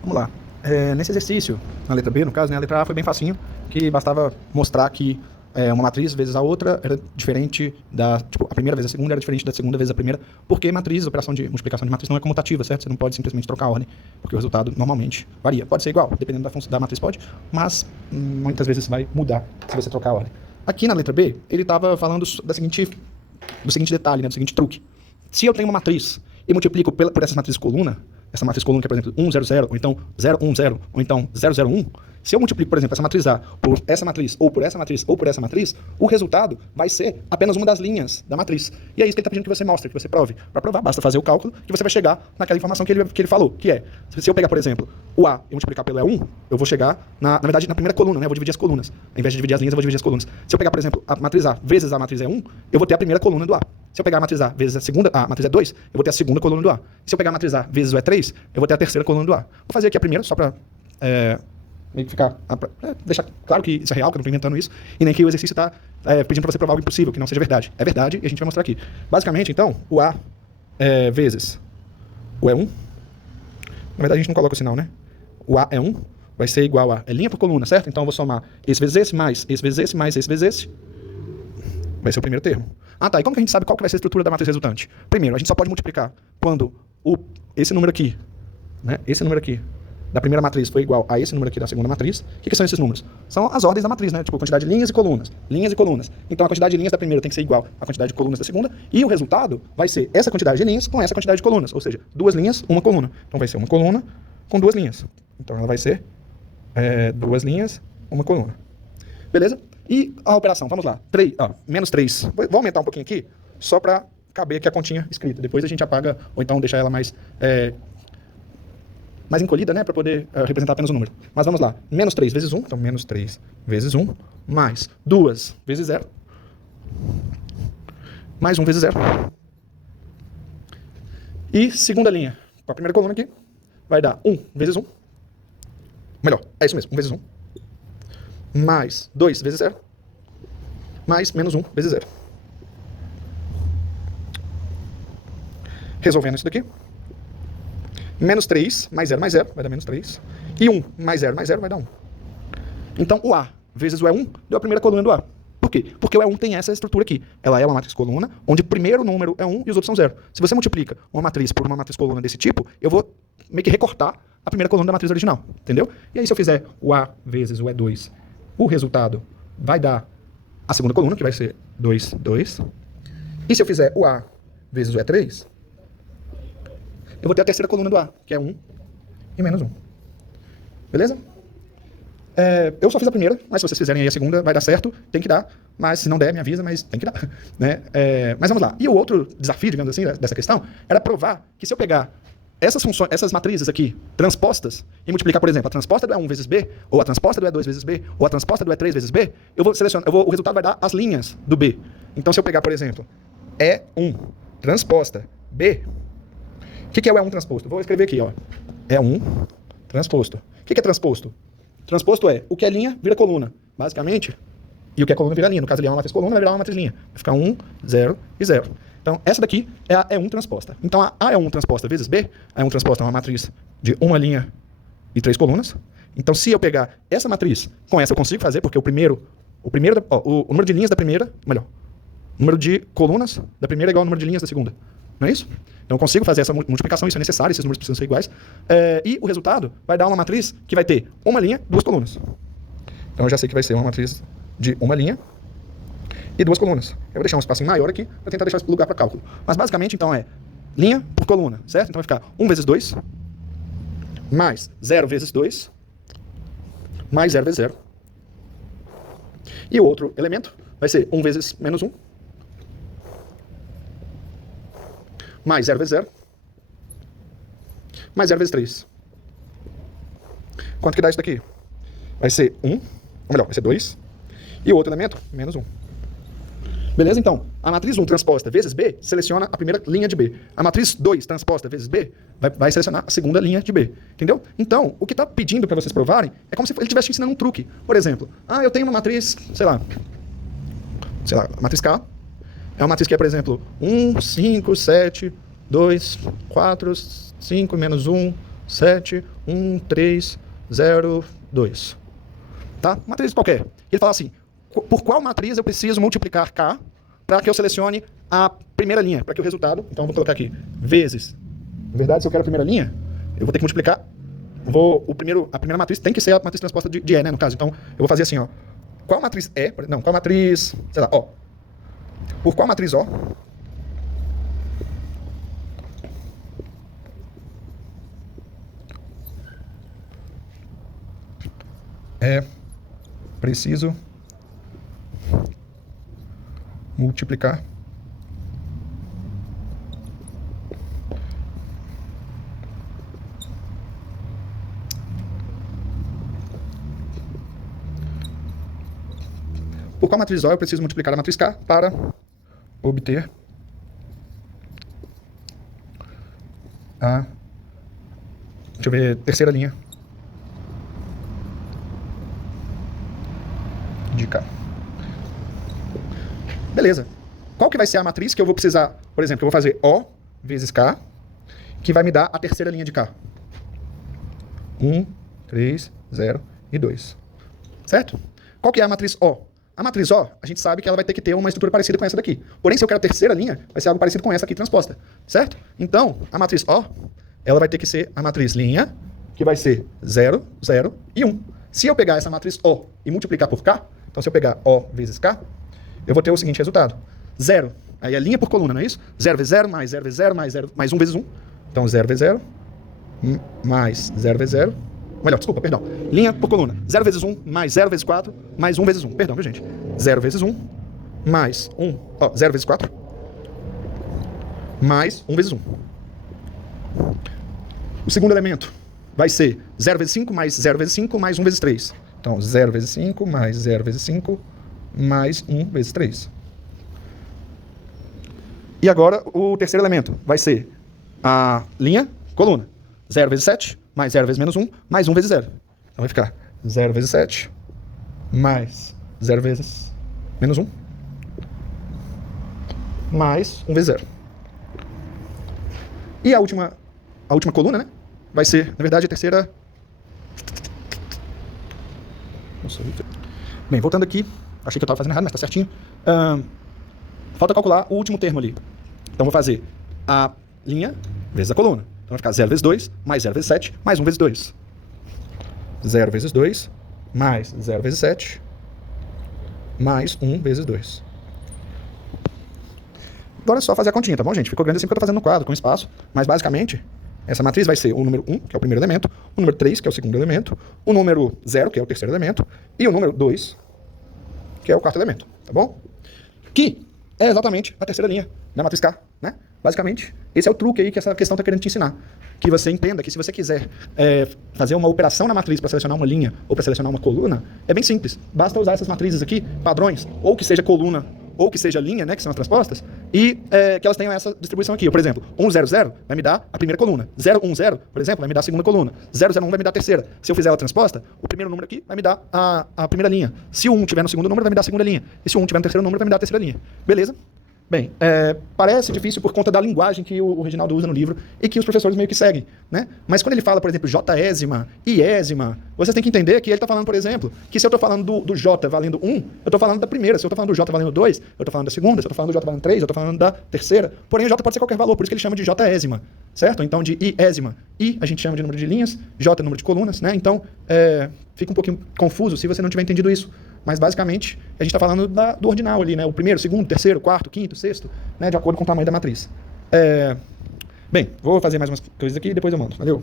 Vamos lá. Nesse exercício, na letra B, no caso, né, a letra A foi bem facinho, que bastava mostrar que uma matriz vezes a outra era diferente da... Tipo, a primeira vezes a segunda era diferente da segunda vezes a primeira, porque matriz, operação de multiplicação de matriz não é comutativa, certo? Você não pode simplesmente trocar a ordem, porque o resultado normalmente varia. Pode ser igual, dependendo da função da matriz pode, mas muitas vezes vai mudar se você trocar a ordem. Aqui na letra B, ele estava falando do seguinte detalhe, né, do seguinte truque. Se eu tenho uma matriz e multiplico por essa matriz coluna, essa matriz coluna que é, por exemplo, 1, 0, 0, ou então 0, 1, 0, ou então 0, 0, 1, se eu multiplico, por exemplo, essa matriz A por essa matriz, ou por essa matriz, ou por essa matriz, o resultado vai ser apenas uma das linhas da matriz. E é isso que ele está pedindo que você mostre, que você prove. Para provar, basta fazer o cálculo que você vai chegar naquela informação que ele falou, que é, se eu pegar, por exemplo, o A e multiplicar pelo E1, eu vou chegar, na verdade, na primeira coluna, né? Eu vou dividir as colunas. Ao invés de dividir as linhas, eu vou dividir as colunas. Se eu pegar, por exemplo, a matriz A vezes a matriz E1, eu vou ter a primeira coluna do A. Se eu pegar a matriz A vezes a segunda, a matriz E2, eu vou ter a segunda coluna do A. Se eu pegar a matriz A vezes o E3, eu vou ter a terceira coluna do A. Vou fazer aqui a primeira, só para meio que ficar, deixar claro que isso é real, que eu não estou inventando isso, e nem que o exercício está pedindo para você provar algo impossível, que não seja verdade. É verdade e a gente vai mostrar aqui. Basicamente, então, o A vezes o E1, na verdade a gente não coloca o sinal, né? O A é 1 vai ser igual a, linha por coluna, certo? Então eu vou somar esse vezes esse, mais esse vezes esse, mais esse vezes esse, vai ser o primeiro termo. Ah, tá. E como que a gente sabe qual que vai ser a estrutura da matriz resultante? Primeiro, a gente só pode multiplicar quando esse número aqui, né? Esse número aqui da primeira matriz foi igual a esse número aqui da segunda matriz. O que são esses números? São as ordens da matriz, né? Tipo, a quantidade de linhas e colunas. Linhas e colunas. Então, a quantidade de linhas da primeira tem que ser igual à quantidade de colunas da segunda. E o resultado vai ser essa quantidade de linhas com essa quantidade de colunas. Ou seja, duas linhas, uma coluna. Então, vai ser uma coluna com duas linhas. Então, ela vai ser duas linhas, uma coluna. Beleza? E a operação, vamos lá. Menos 3. Vou aumentar um pouquinho aqui, só para caber aqui a continha escrita. Depois a gente apaga, ou então deixar ela mais encolhida, né, para poder representar apenas o número. Mas vamos lá. Menos 3 vezes 1, então menos 3 vezes 1, mais 2 vezes 0, mais 1 vezes 0. E segunda linha, com a primeira coluna aqui, vai dar 1 vezes 1. Melhor, é isso mesmo, 1 vezes 1. Mais 2 vezes 0, mais menos 1 vezes 0. Resolvendo isso daqui, menos 3 mais 0 vai dar menos 3. E 1 mais 0 vai dar 1. Então, o A vezes o E1 deu a primeira coluna do A. Por quê? Porque o E1 tem essa estrutura aqui. Ela é uma matriz coluna, onde o primeiro número é 1 e os outros são 0. Se você multiplica uma matriz por uma matriz coluna desse tipo, eu vou meio que recortar a primeira coluna da matriz original. Entendeu? E aí, se eu fizer o A vezes o E2, o resultado vai dar a segunda coluna, que vai ser 2, 2. E se eu fizer o A vezes o E3, eu vou ter a terceira coluna do A, que é 1 e menos 1. Beleza? Eu só fiz a primeira, mas se vocês fizerem aí a segunda, vai dar certo, tem que dar. Mas se não der, me avisa, mas tem que dar. Né? Mas vamos lá. E o outro desafio, digamos assim, dessa questão, era provar que se eu pegar essas matrizes aqui, transpostas, e multiplicar, por exemplo, a transposta do E1 vezes B, ou a transposta do E2 vezes B, ou a transposta do E3 vezes B, o resultado vai dar as linhas do B. Então, se eu pegar, por exemplo, E1 transposta B, o que é o E1 transposto? Vou escrever aqui, ó. E1 transposto. O que é transposto? Transposto é o que é linha vira coluna, basicamente, e o que é coluna vira linha. No caso, ele é uma matriz coluna, vai virar uma matriz linha. Vai ficar 1, 0 e 0. Então, essa daqui é a E1 transposta. Então, a E1 transposta vezes B, a E1 transposta é uma matriz de uma linha e 3 colunas. Então, se eu pegar essa matriz com essa, eu consigo fazer, porque o número de linhas da primeira, melhor, o número de colunas da primeira é igual ao número de linhas da segunda. Não é isso? Então eu consigo fazer essa multiplicação, isso é necessário, esses números precisam ser iguais. E o resultado vai dar uma matriz que vai ter uma linha, duas colunas. Então eu já sei que vai ser uma matriz de uma linha e duas colunas. Eu vou deixar um espacinho maior aqui para tentar deixar esse lugar para cálculo. Mas basicamente então é linha por coluna, certo? Então vai ficar 1 vezes 2, mais 0 vezes 2, mais 0 vezes 0. E o outro elemento vai ser 1 vezes menos 1, mais 0 vezes 0, mais 0 vezes 3. Quanto que dá isso daqui? Vai ser 1, ou melhor, vai ser 2, e o outro elemento, menos 1. Beleza? Então, a matriz 1 transposta vezes B seleciona a primeira linha de B. A matriz 2 transposta vezes B vai selecionar a segunda linha de B. Entendeu? Então, o que está pedindo para vocês provarem é como se ele estivesse te ensinando um truque. Por exemplo, eu tenho uma matriz, sei lá, a matriz K. É uma matriz que é, por exemplo, 1, 5, 7, 2, 4, 5, menos 1, 7, 1, 3, 0, 2. Tá? Matriz qualquer. Ele fala assim, por qual matriz eu preciso multiplicar K para que eu selecione a primeira linha, para que o resultado, então eu vou colocar aqui, vezes. Na verdade, se eu quero a primeira linha, eu vou ter que multiplicar, a primeira matriz tem que ser a matriz transposta de E, né, no caso. Então, eu vou fazer assim, ó, qual matriz E, não, qual matriz, sei lá, O. Por qual matriz O é preciso multiplicar por qual matriz O eu preciso multiplicar a matriz K para obter a, deixa eu ver, terceira linha de K. Beleza. Qual que vai ser a matriz que eu vou precisar? Por exemplo, eu vou fazer O vezes K, que vai me dar a terceira linha de K. 1, 3, 0 e 2. Certo? Qual que é a matriz O? A matriz O, a gente sabe que ela vai ter que ter uma estrutura parecida com essa daqui. Porém, se eu quero a terceira linha, vai ser algo parecido com essa aqui transposta. Certo? Então, a matriz O, ela vai ter que ser a matriz linha, que vai ser 0, 0 e 1. Se eu pegar essa matriz O e multiplicar por K, então se eu pegar O vezes K, eu vou ter o seguinte resultado. 0, aí é linha por coluna, não é isso? 0 vezes 0, mais 0 vezes 0, mais 0, mais 1 vezes 1. Então 0 vezes 0, mais 0 vezes 0. Melhor, desculpa, perdão. Linha por coluna. 0 vezes 1, mais 0 vezes 4, mais 1 vezes 1. Perdão, viu, gente? 0 vezes 1, mais 1. Ó, 0 vezes 4, mais 1 vezes 1. O segundo elemento vai ser 0 vezes 5, mais 0 vezes 5, mais 1 vezes 3. Então, 0 vezes 5, mais 0 vezes 5, mais 1 vezes 3. E agora, o terceiro elemento vai ser a linha, coluna. 0 vezes 7, mais 0 vezes menos 1, mais 1 vezes 0. Então, vai ficar 0 vezes 7, mais 0 vezes menos 1, mais 1 vezes 0. E a última coluna, né? Vai ser, na verdade, a terceira... Nossa, bem, voltando aqui, achei que eu estava fazendo errado, mas está certinho. Falta calcular o último termo ali. Então, vou fazer a linha vezes a coluna. Então, vai ficar 0 vezes 2, mais 0 vezes 7, mais 1 vezes 2. 0 vezes 2, mais 0 vezes 7, mais 1 vezes 2. Agora é só fazer a continha, tá bom, gente? Ficou grande assim porque eu estou fazendo no quadro, com espaço. Mas, basicamente, essa matriz vai ser o número 1, que é o primeiro elemento, o número 3, que é o segundo elemento, o número 0, que é o terceiro elemento, e o número 2, que é o quarto elemento, tá bom? Que é exatamente a terceira linha da matriz K, né? Basicamente, esse é o truque aí que essa questão está querendo te ensinar. Que você entenda que se você quiser fazer uma operação na matriz para selecionar uma linha ou para selecionar uma coluna, é bem simples. Basta usar essas matrizes aqui, padrões, ou que seja coluna ou que seja linha, né, que são as transpostas, e que elas tenham essa distribuição aqui. Por exemplo, 1, 0, 0 vai me dar a primeira coluna. 0, 1, 0, por exemplo, vai me dar a segunda coluna. 0, 0, 1 vai me dar a terceira. Se eu fizer ela transposta, o primeiro número aqui vai me dar a primeira linha. Se o 1 tiver no segundo número, vai me dar a segunda linha. E se o 1 tiver no terceiro número, vai me dar a terceira linha. Beleza? Bem, parece difícil por conta da linguagem que o Reginaldo usa no livro e que os professores meio que seguem, né? Mas quando ele fala, por exemplo, Jésima, Iésima, vocês têm que entender que ele está falando, por exemplo, que se eu estou falando do J valendo 1, eu estou falando da primeira. Se eu estou falando do J valendo 2, eu estou falando da segunda. Se eu estou falando do J valendo 3, eu estou falando da terceira. Porém, o J pode ser qualquer valor, por isso que ele chama de Jésima, certo? Então, de Iésima. I a gente chama de número de linhas, J é número de colunas, né? Então, fica um pouquinho confuso se você não tiver entendido isso. Mas, basicamente, a gente está falando do ordinal ali, né? O primeiro, segundo, terceiro, quarto, quinto, sexto, né? De acordo com o tamanho da matriz. Bem, vou fazer mais umas coisas aqui e depois eu mando. Valeu!